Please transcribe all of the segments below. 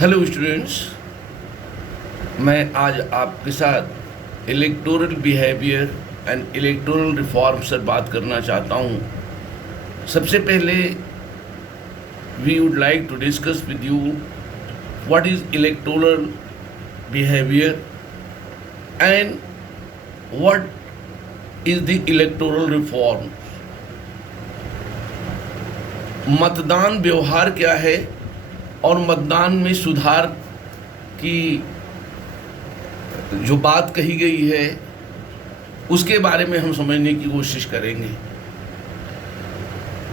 Hello students, मैं आज आपके साथ electoral behaviour and electoral reform से बात करना चाहता हूँ। सबसे पहले we would like to discuss with you what is electoral behaviour and what is the electoral reform. मतदान व्यवहार क्या है और मतदान में सुधार की जो बात कही गई है उसके बारे में हम समझने की कोशिश करेंगे।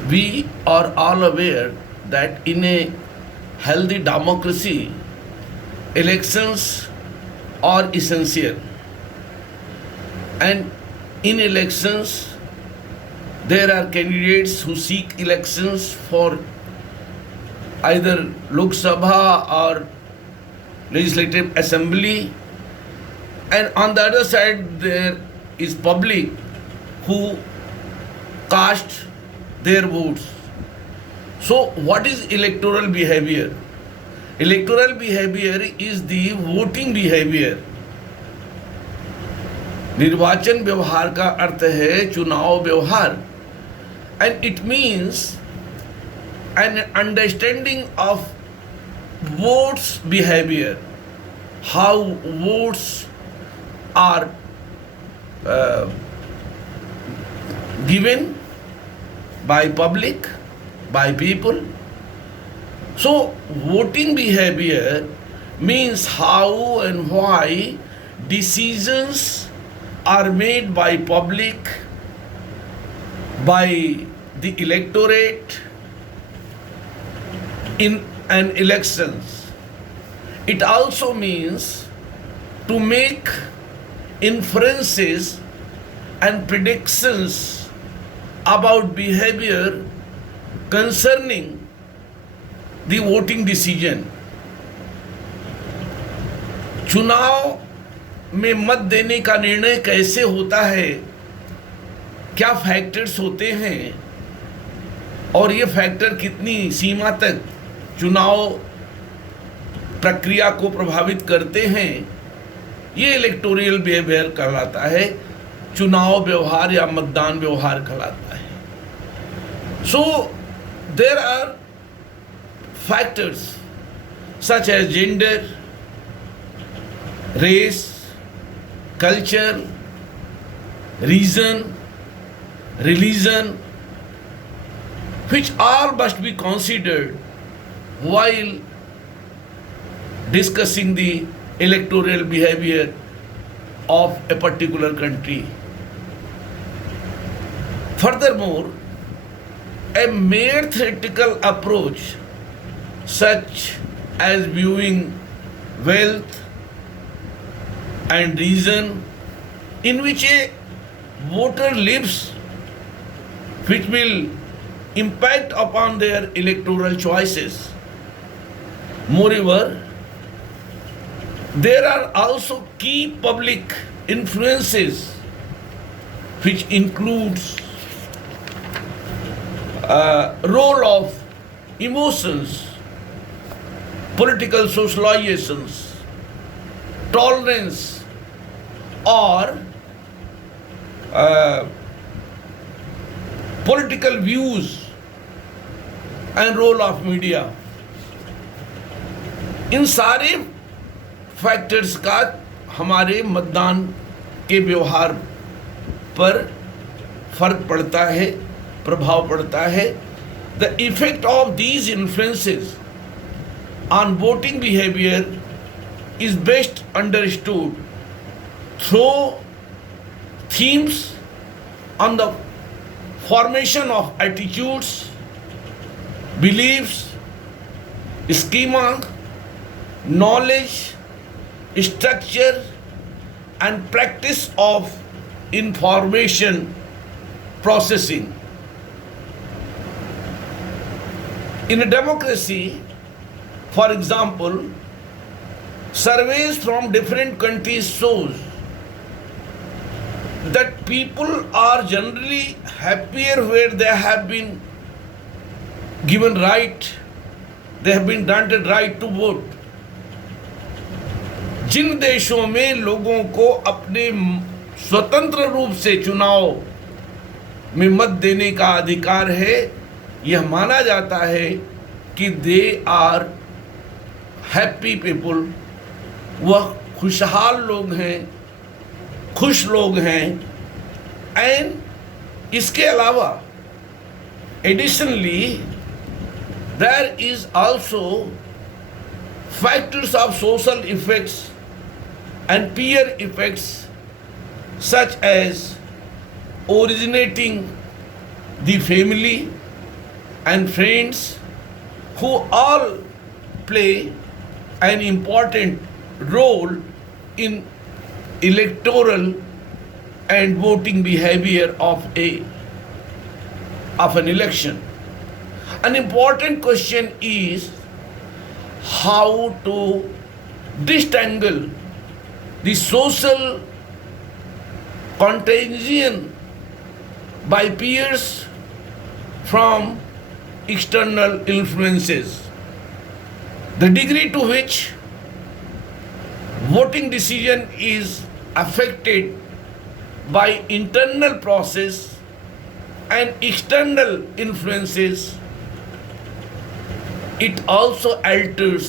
We are all aware that in a healthy democracy elections are essential, and in elections there are candidates who seek elections for either Lok Sabha or Legislative Assembly, and on the other side there is public who cast their votes. So what is electoral behavior? Electoral behavior is the voting behavior. निर्वाचन व्यवहार का अर्थ है चुनाव व्यवहार, and it means an understanding of votes behavior, how votes are given by public, by people. So voting behavior means how and why decisions are made by public, by the electorate in an elections. It also means to make inferences and predictions about behavior concerning the voting decision. चुनाव में मत देने का निर्णय कैसे होता है, क्या फैक्टर्स होते हैं और ये फैक्टर कितनी सीमा तक चुनाव प्रक्रिया को प्रभावित करते हैं, ये इलेक्टोरल बिहेवियर कहलाता है, चुनाव व्यवहार या मतदान व्यवहार कहलाता है। So there are factors such as gender, race, culture, region, religion, which all must be considered while discussing the electoral behavior of a particular country. Furthermore, a mere theoretical approach such as viewing wealth and reason in which a voter lives, which will impact upon their electoral choices. Moreover, there are also key public influences which includes role of emotions, political socializations, tolerance, or political views, and role of media. इन सारे factors का हमारे मतदान के व्यवहार पर फर्क पड़ता है, प्रभाव पड़ता है. The effect of these influences on voting behavior is best understood through themes on the formation of attitudes, beliefs, schema, knowledge, structure, and practice of information processing. In a democracy, for example, surveys from different countries shows that people are generally happier where they have been granted right to vote. जिन देशों में लोगों को अपने स्वतंत्र रूप से चुनाव में मत देने का अधिकार है, यह माना जाता है कि दे आर हैप्पी पीपुल, वह खुशहाल लोग हैं, खुश लोग हैं। एंड इसके अलावा additionally there is also factors of social effects and peer effects such as originating the family and friends who all play an important role in electoral and voting behavior of an election. An important question is how to disentangle the social contagion by peers from external influences. The degree to which voting decision is affected by internal process and external influences, it also alters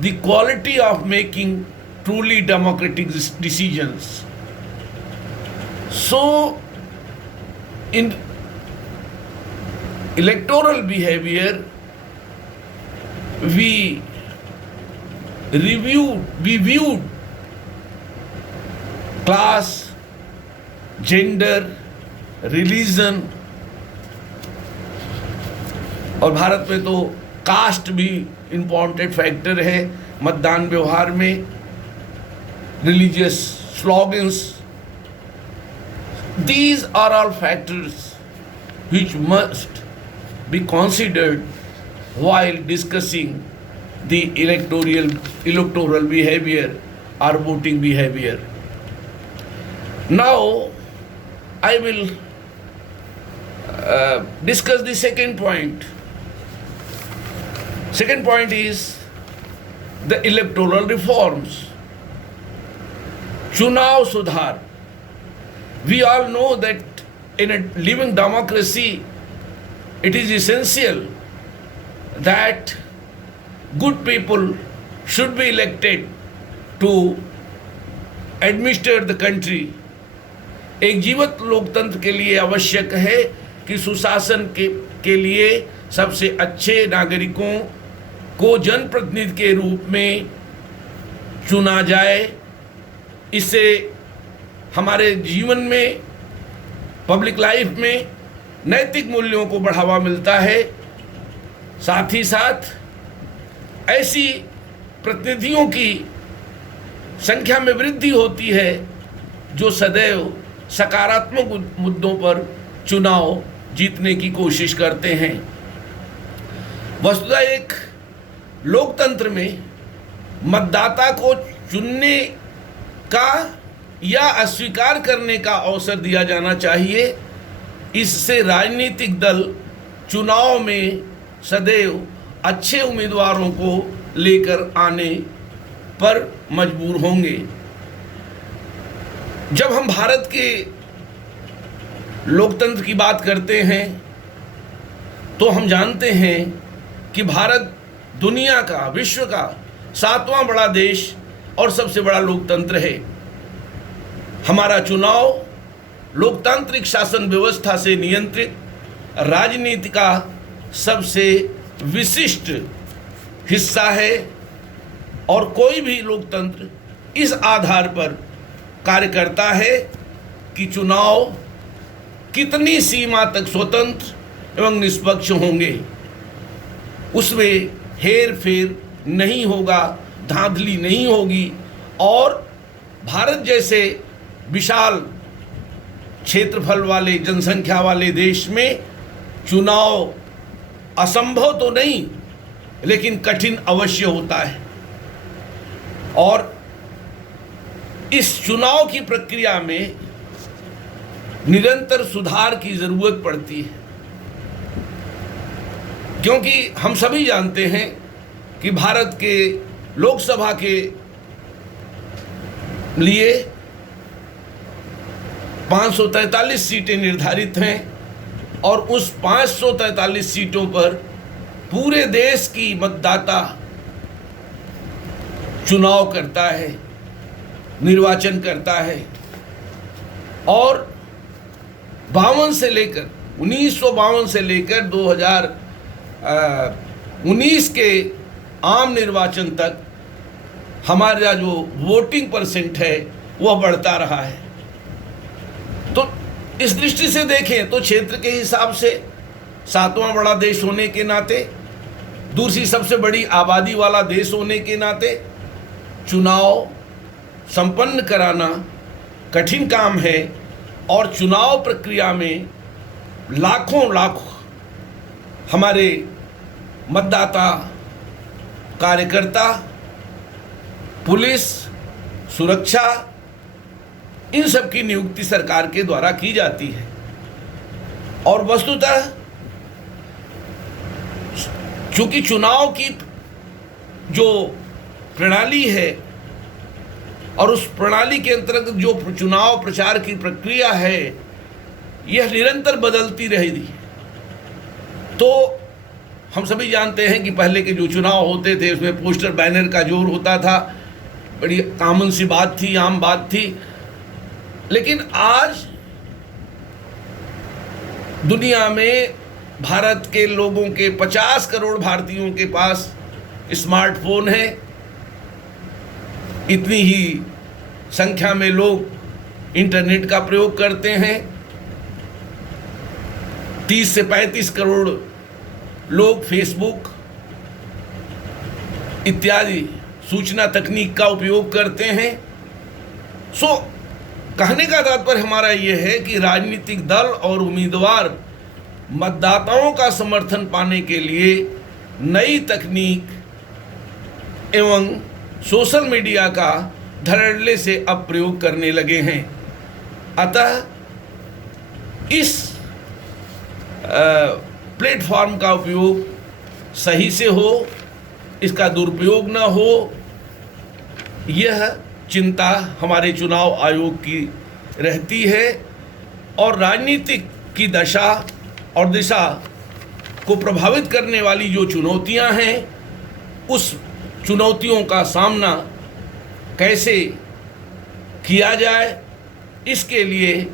the quality of making truly democratic decisions. So, in electoral behavior, we viewed class, gender, religion, और भारत में तो cast भी important factor है मतदान व्यवहार में, religious slogans, these are all factors which must be considered while discussing the electoral behavior or voting behavior. Now I will discuss the second point. Second point is the electoral reforms. Chunav Sudhar. We all know that in a living democracy, it is essential that good people should be elected to administer the country. एक जीवित लोकतंत्र के लिए आवश्यक है कि सुशासन के लिए सबसे अच्छे नागरिकों को जनप्रतिनिधि के रूप में चुना जाए। इससे हमारे जीवन में, पब्लिक लाइफ में नैतिक मूल्यों को बढ़ावा मिलता है। साथ ही साथ ऐसी प्रतिनिधियों की संख्या में वृद्धि होती है जो सदैव सकारात्मक मुद्दों पर चुनाव जीतने की कोशिश करते हैं। वस्तुतः एक लोकतंत्र में मतदाता को चुनने का या अस्वीकार करने का अवसर दिया जाना चाहिए। इससे राजनीतिक दल चुनाव में सदैव अच्छे उम्मीदवारों को लेकर आने पर मजबूर होंगे। जब हम भारत के लोकतंत्र की बात करते हैं तो हम जानते हैं कि भारत दुनिया का, विश्व का 7वां बड़ा देश और सबसे बड़ा लोकतंत्र है। हमारा चुनाव लोकतांत्रिक शासन व्यवस्था से नियंत्रित राजनीति का सबसे विशिष्ट हिस्सा है और कोई भी लोकतंत्र इस आधार पर कार्य करता है कि चुनाव कितनी सीमा तक स्वतंत्र एवं निष्पक्ष होंगे, उसमें हेर फेर नहीं होगा, धांधली नहीं होगी और भारत जैसे विशाल क्षेत्रफल वाले, जनसंख्या वाले देश में चुनाव असंभव तो नहीं लेकिन कठिन अवश्य होता है। और इस चुनाव की प्रक्रिया में निरंतर सुधार की जरूरत पड़ती है, क्योंकि हम सभी जानते हैं कि भारत के लोकसभा के लिए 543 सीटें निर्धारित हैं और उस 543 सीटों पर पूरे देश की मतदाता चुनाव करता है, निर्वाचन करता है। और 1952 से लेकर 2019 के आम निर्वाचन तक हमारा जो वोटिंग परसेंट है वह बढ़ता रहा है। तो इस दृष्टि से देखें तो क्षेत्र के हिसाब से 7वां बड़ा देश होने के नाते, दूसरी सबसे बड़ी आबादी वाला देश होने के नाते चुनाव संपन्न कराना कठिन काम है। और चुनाव प्रक्रिया में लाखों हमारे मतदाता, कार्यकर्ता, पुलिस, सुरक्षा, इन सब की नियुक्ति सरकार के द्वारा की जाती है। और वस्तुतः चूंकि चुनाव की जो प्रणाली है और उस प्रणाली के अंतर्गत जो चुनाव प्रचार की प्रक्रिया है यह निरंतर बदलती रहेगी। तो हम सभी जानते हैं कि पहले के जो चुनाव होते थे उसमें पोस्टर बैनर का जोर होता था, बड़ी कॉमन सी बात थी, आम बात थी। लेकिन आज दुनिया में भारत के लोगों के 50 करोड़ भारतीयों के पास स्मार्टफोन है। इतनी ही संख्या में लोग इंटरनेट का प्रयोग करते हैं। 30 से 35 करोड़ लोग फेसबुक इत्यादि सूचना तकनीक का उपयोग करते हैं। सो कहने का तात्पर्य हमारा यह है कि राजनीतिक दल और उम्मीदवार मतदाताओं का समर्थन पाने के लिए नई तकनीक एवं सोशल मीडिया का धड़ल्ले से अब प्रयोग करने लगे हैं। अतः इस प्लेटफॉर्म का उपयोग सही से हो, इसका दुरुपयोग न हो, यह चिंता हमारे चुनाव आयोग की रहती है। और राजनीतिक की दशा और दिशा को प्रभावित करने वाली जो चुनौतियां हैं, उस चुनौतियों का सामना कैसे किया जाए, इसके लिए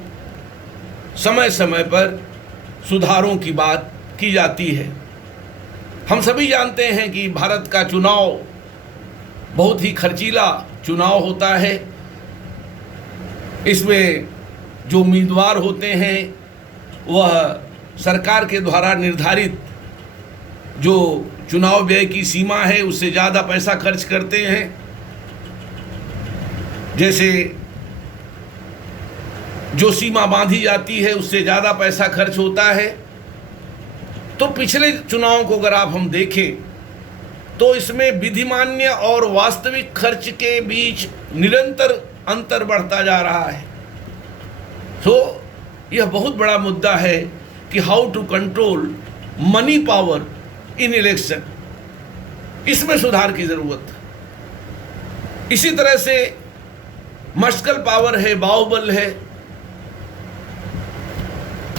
समय समय पर सुधारों की बात की जाती है। हम सभी जानते हैं कि भारत का चुनाव बहुत ही खर्चीला चुनाव होता है। इसमें जो उम्मीदवार होते हैं वह सरकार के द्वारा निर्धारित जो चुनाव व्यय की सीमा है उससे ज़्यादा पैसा खर्च करते हैं। जैसे जो सीमा बांधी जाती है उससे ज़्यादा पैसा खर्च होता है। तो पिछले चुनावों को अगर हम देखें तो इसमें विधिमान्य और वास्तविक खर्च के बीच निरंतर अंतर बढ़ता जा रहा है। तो यह बहुत बड़ा मुद्दा है कि how to control money power in election, इसमें सुधार की जरूरत है। इसी तरह से मस्कल पावर है, बाहुबल है।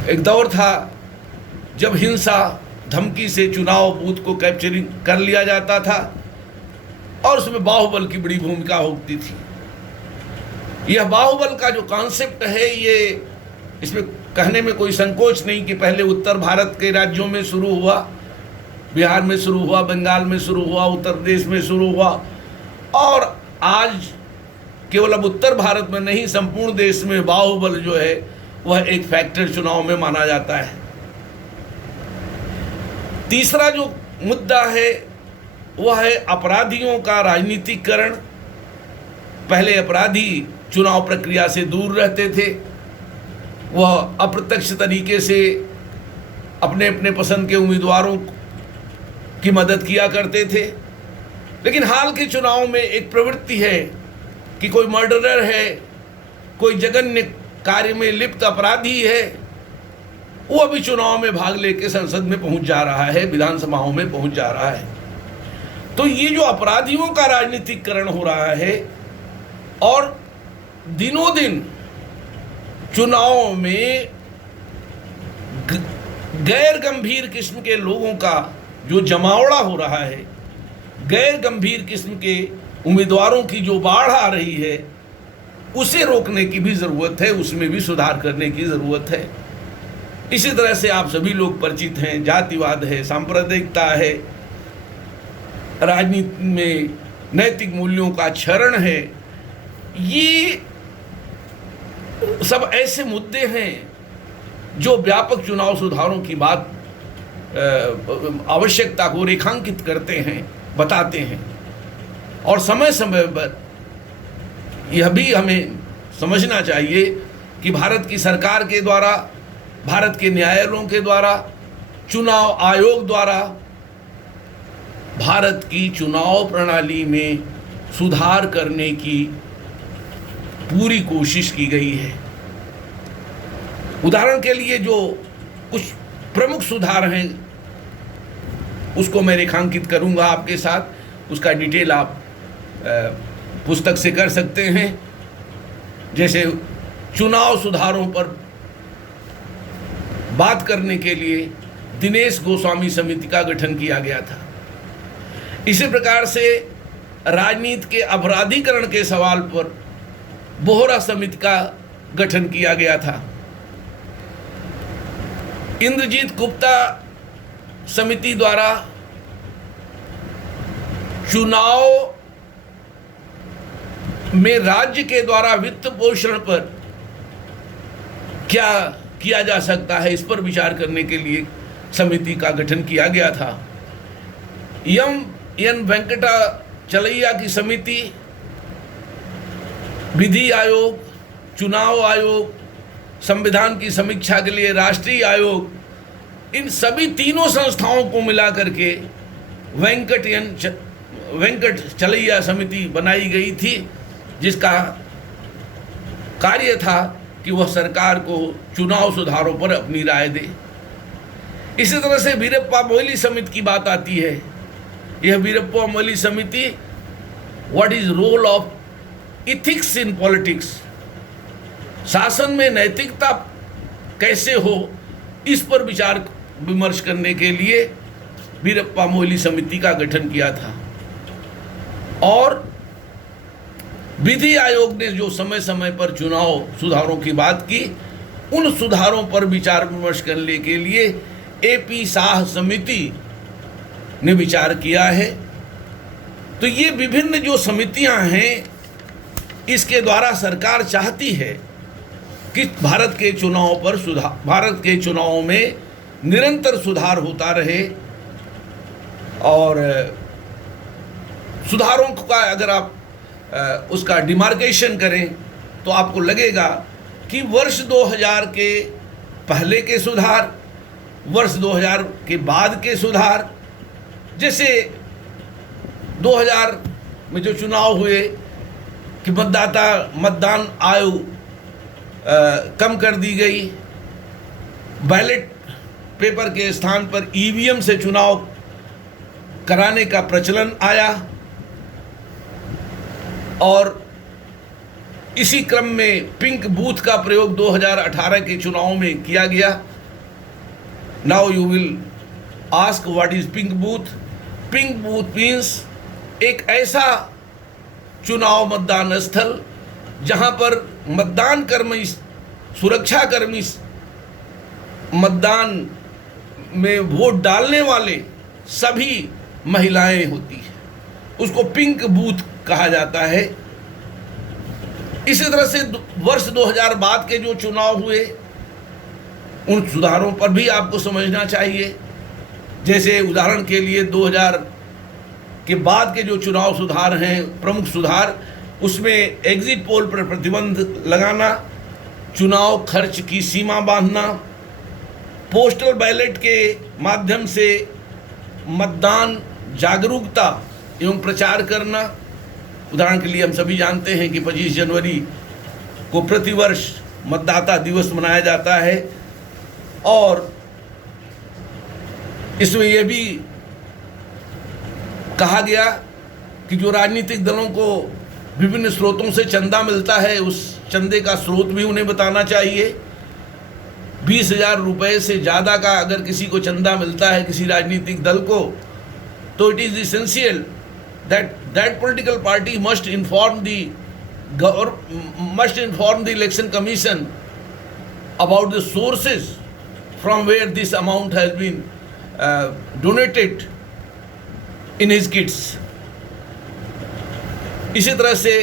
एक दौर था जब हिंसा धमकी से चुनाव बूथ को कैप्चरिंग कर लिया जाता था और उसमें बाहुबल की बड़ी भूमिका होती थी। यह बाहुबल का जो कॉन्सेप्ट है, ये इसमें कहने में कोई संकोच नहीं कि पहले उत्तर भारत के राज्यों में शुरू हुआ, बिहार में शुरू हुआ, बंगाल में शुरू हुआ, उत्तर प्रदेश में शुरू हुआ और आज केवल अब उत्तर भारत में नहीं संपूर्ण देश में बाहुबल जो है वह एक फैक्टर चुनाव में माना जाता है। तीसरा जो मुद्दा है वह है अपराधियों का राजनीतिकरण। पहले अपराधी चुनाव प्रक्रिया से दूर रहते थे, वह अप्रत्यक्ष तरीके से अपने अपने पसंद के उम्मीदवारों की मदद किया करते थे। लेकिन हाल के चुनाव में एक प्रवृत्ति है कि कोई मर्डरर है, कोई जघन्य कार्य में लिप्त अपराधी है, वो अभी चुनाव में भाग लेके संसद में पहुंच जा रहा है, विधानसभाओं में पहुंच जा रहा है। तो ये जो अपराधियों का राजनीतिकरण हो रहा है और दिनों दिन चुनाव में गैर गंभीर किस्म के लोगों का जो जमावड़ा हो रहा है, गैर गंभीर किस्म के उम्मीदवारों की जो बाढ़ आ रही है, उसे रोकने की भी ज़रूरत है, उसमें भी सुधार करने की ज़रूरत है। इसी तरह से आप सभी लोग परिचित हैं, जातिवाद है, सांप्रदायिकता है, राजनीति में नैतिक मूल्यों का क्षरण है। ये सब ऐसे मुद्दे हैं जो व्यापक चुनाव सुधारों की बात आवश्यकता को रेखांकित करते हैं, बताते हैं। और समय समय पर यह भी हमें समझना चाहिए कि भारत की सरकार के द्वारा, भारत के न्यायालयों के द्वारा, चुनाव आयोग द्वारा भारत की चुनाव प्रणाली में सुधार करने की पूरी कोशिश की गई है। उदाहरण के लिए जो कुछ प्रमुख सुधार हैं उसको मैं रेखांकित करूंगा आपके साथ, उसका डिटेल आप पुस्तक से कर सकते हैं। जैसे चुनाव सुधारों पर बात करने के लिए दिनेश गोस्वामी समिति का गठन किया गया था। इसी प्रकार से राजनीति के अपराधीकरण के सवाल पर बोहरा समिति का गठन किया गया था। इंद्रजीत गुप्ता समिति द्वारा चुनाव में राज्य के द्वारा वित्त पोषण पर क्या किया जा सकता है, इस पर विचार करने के लिए समिति का गठन किया गया था। एन वेंकटाचलैया की समिति, विधि आयोग, चुनाव आयोग, संविधान की समीक्षा के लिए राष्ट्रीय आयोग, इन सभी तीनों संस्थाओं को मिला करके वेंकटचलैया समिति बनाई गई थी, जिसका कार्य था कि वह सरकार को चुनाव सुधारों पर अपनी राय दे। इसी तरह से वीरप्पा मोइली समिति की बात आती है। यह वीरप्पा मोइली समिति, what is role of ethics in politics, शासन में नैतिकता कैसे हो, इस पर विचार विमर्श करने के लिए वीरप्पा मोइली समिति का गठन किया था। और विधि आयोग ने जो समय समय पर चुनाव सुधारों की बात की, उन सुधारों पर विचार विमर्श करने के लिए AP शाह समिति ने विचार किया है। तो ये विभिन्न जो समितियां हैं, इसके द्वारा सरकार चाहती है कि भारत के चुनावों में निरंतर सुधार होता रहे। और सुधारों का अगर आप उसका डिमार्केशन करें तो आपको लगेगा कि वर्ष 2000 के पहले के सुधार, वर्ष 2000 के बाद के सुधार। जैसे 2000 में जो चुनाव हुए कि मतदान आयु कम कर दी गई, बैलेट पेपर के स्थान पर EVM से चुनाव कराने का प्रचलन आया। और इसी क्रम में पिंक बूथ का प्रयोग 2018 के चुनाव में किया गया। Now you will ask what is pink booth. Pink booth means एक ऐसा चुनाव मतदान स्थल जहां पर मतदान कर्मी, सुरक्षा कर्मी, मतदान में वोट डालने वाले सभी महिलाएं होती हैं, उसको पिंक बूथ कहा जाता है। इसी तरह से वर्ष 2000 बाद के जो चुनाव हुए, उन सुधारों पर भी आपको समझना चाहिए। जैसे उदाहरण के लिए 2000 के बाद के जो चुनाव सुधार हैं, प्रमुख सुधार, उसमें एग्जिट पोल पर प्रतिबंध लगाना, चुनाव खर्च की सीमा बांधना, पोस्टल बैलेट के माध्यम से मतदान जागरूकता एवं प्रचार करना। उदाहरण के लिए हम सभी जानते हैं कि 25 जनवरी को प्रतिवर्ष मतदाता दिवस मनाया जाता है। और इसमें यह भी कहा गया कि जो राजनीतिक दलों को विभिन्न स्रोतों से चंदा मिलता है, उस चंदे का स्रोत भी उन्हें बताना चाहिए। 20,000 रुपये से ज़्यादा का अगर किसी को चंदा मिलता है किसी राजनीतिक दल को, तो it is essential that political party must inform the election commission about the sources from where this amount has been donated in his kits. इसी तरह से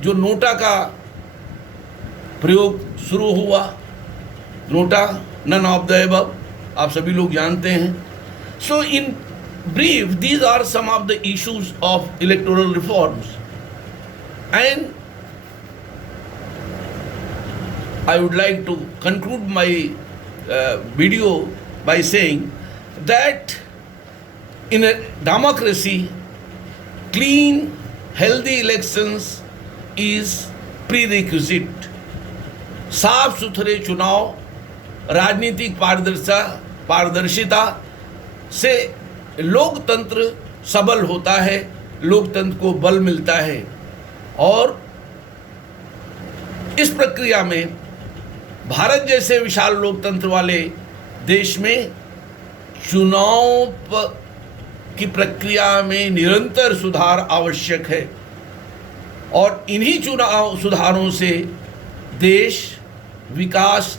जो नोटा का प्रयोग शुरू हुआ, NOTA none of the above, आप सभी लोग जानते हैं। सो इन brief, these are some of the issues of electoral reforms, and I would like to conclude my video by saying that in a democracy, clean, healthy elections is prerequisite. साफ सुथरे चुनाव, राजनीतिक पारदर्शिता से लोकतंत्र सबल होता है, लोकतंत्र को बल मिलता है। और इस प्रक्रिया में भारत जैसे विशाल लोकतंत्र वाले देश में चुनाव की प्रक्रिया में निरंतर सुधार आवश्यक है, और इन्हीं चुनाव सुधारों से देश विकास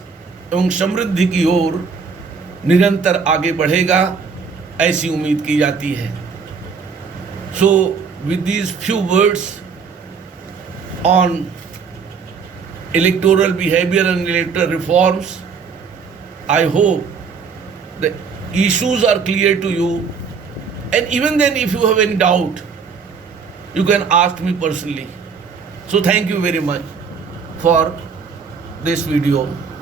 एवं समृद्धि की ओर निरंतर आगे बढ़ेगा, ऐसी उम्मीद की जाती है। So with these few words on electoral behavior and electoral reforms, I hope the issues are clear to you, and even then if you have any doubt you can ask me personally. So thank you very much for this video.